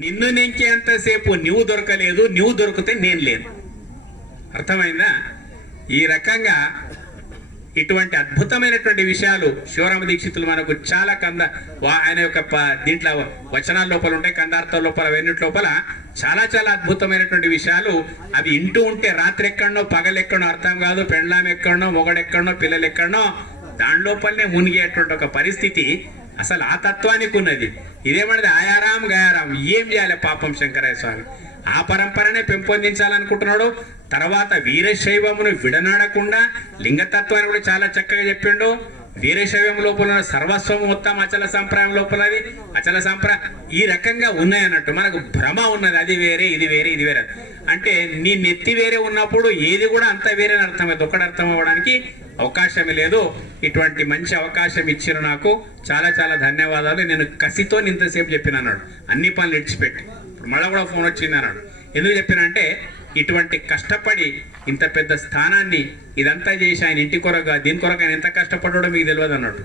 నిన్ను నెంకేంతసేపు నువ్వు దొరకలేదు నువ్వు దొరికితే నేను లేను. అర్థమైందా? ఈ రకంగా ఇటువంటి అద్భుతమైనటువంటి విషయాలు శివరామ దీక్షితులు మనకు చాలా కంద వా- ఆయన యొక్క దీంట్లో వచనాల లోపల ఉంటాయి కందార్థ లోపల వెన్నిటి లోపల చాలా చాలా అద్భుతమైనటువంటి విషయాలు. అవి ఇంటూ ఉంటే రాత్రి ఎక్కడనో పగలు అర్థం కాదు. పెండ్లాం ఎక్కడనో మొగడెక్కడనో పిల్లలు ఎక్కడనో దాని లోపలనే మునిగేటువంటి ఒక పరిస్థితి. అసలు ఆ తత్వానికి ఉన్నది. ఇదేమన్నది ఆయారాం గయారాం. ఏం చేయాలి పాపం శంకరయ్య స్వామి? ఆ పరంపరనే పెంపొందించాలనుకుంటున్నాడు. తర్వాత వీరశైవమును విడనాడకుండా లింగతత్వాన్ని కూడా చాలా చక్కగా చెప్పిండు. వీరశైవం లోపల సర్వస్వం మొత్తం అచల సంప్రదాయం లోపలది అచల సంప్రదాయం ఈ రకంగా ఉన్నాయి అన్నట్టు మనకు భ్రమ ఉన్నది. అది వేరే ఇది వేరే ఇది వేరే. అంటే నీ నెత్తి వేరే ఉన్నప్పుడు ఏది కూడా అంత వేరే అర్థమైంది ఒక్కడ అర్థం అవ్వడానికి అవకాశం లేదు. ఇటువంటి మంచి అవకాశం ఇచ్చిన నాకు చాలా చాలా ధన్యవాదాలు. నేను కసితో ఇంతసేపు చెప్పిన అన్నాడు. అన్ని పనులు ఇడిచిపెట్టి. ఇప్పుడు మళ్ళీ కూడా ఫోన్ వచ్చింది అన్నాడు. ఎందుకు చెప్పినంటే ఇటువంటి కష్టపడి ఇంత పెద్ద స్థానాన్ని ఇదంతా చేసి ఆయన ఇంటి కొరగా దీని కొరకు ఆయన ఎంత కష్టపడ్డాడో మీకు తెలియదు అన్నట్టు.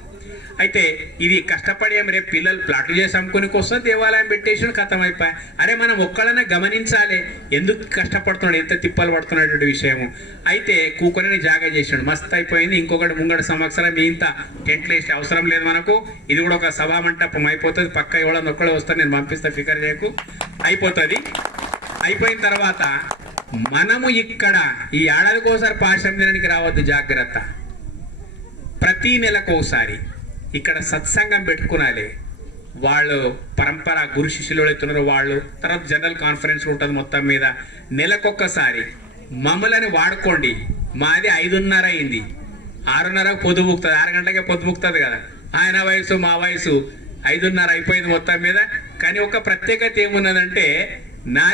అయితే ఇది కష్టపడి ఏం రేపు పిల్లలు ప్లాట్లు చేసి అమ్ముకుని కోసం దేవాలయం పెట్టేసి కథం అయిపోయి? అరే మనం ఒక్కడనే గమనించాలి ఎందుకు కష్టపడుతున్నాడు ఎంత తిప్పలు పడుతున్నటువంటి విషయము. అయితే కూకొని జాగా చేసాడు మస్తు అయిపోయింది. ఇంకొకటి ముంగడు సంవత్సరం మీ ఇంత టెంట్లు వేసే అవసరం లేదు మనకు. ఇది కూడా ఒక సభా మంటపం అయిపోతుంది పక్క ఎవడన్నా ఒక్కడే వస్తాను నేను పంపిస్తా ఫికర్ చేయకు. అయిపోతుంది. అయిపోయిన తర్వాత మనము ఇక్కడ ఈ ఏడాదికి ఒకసారి రావద్దు జాగ్రత్త. ప్రతి నెలకు ఒకసారి ఇక్కడ సత్సంగం పెట్టుకునాలి. వాళ్ళు పరంపర గురు శిష్యులు ఎవరైతున్నారో వాళ్ళు తర్వాత జనరల్ కాన్ఫరెన్స్ ఉంటుంది మొత్తం మీద. నెలకొక్కసారి మమ్మల్ని వాడుకోండి. మాది ఐదున్నర అయింది. ఆరున్నర పొద్దుబుక్తుంది ఆరు గంటలకే పొద్దుబుక్తుంది కదా. ఆయన వయసు మా వయసు ఐదున్నర అయిపోయింది మొత్తం మీద. కానీ ఒక ప్రత్యేకత ఏమున్నదంటే నా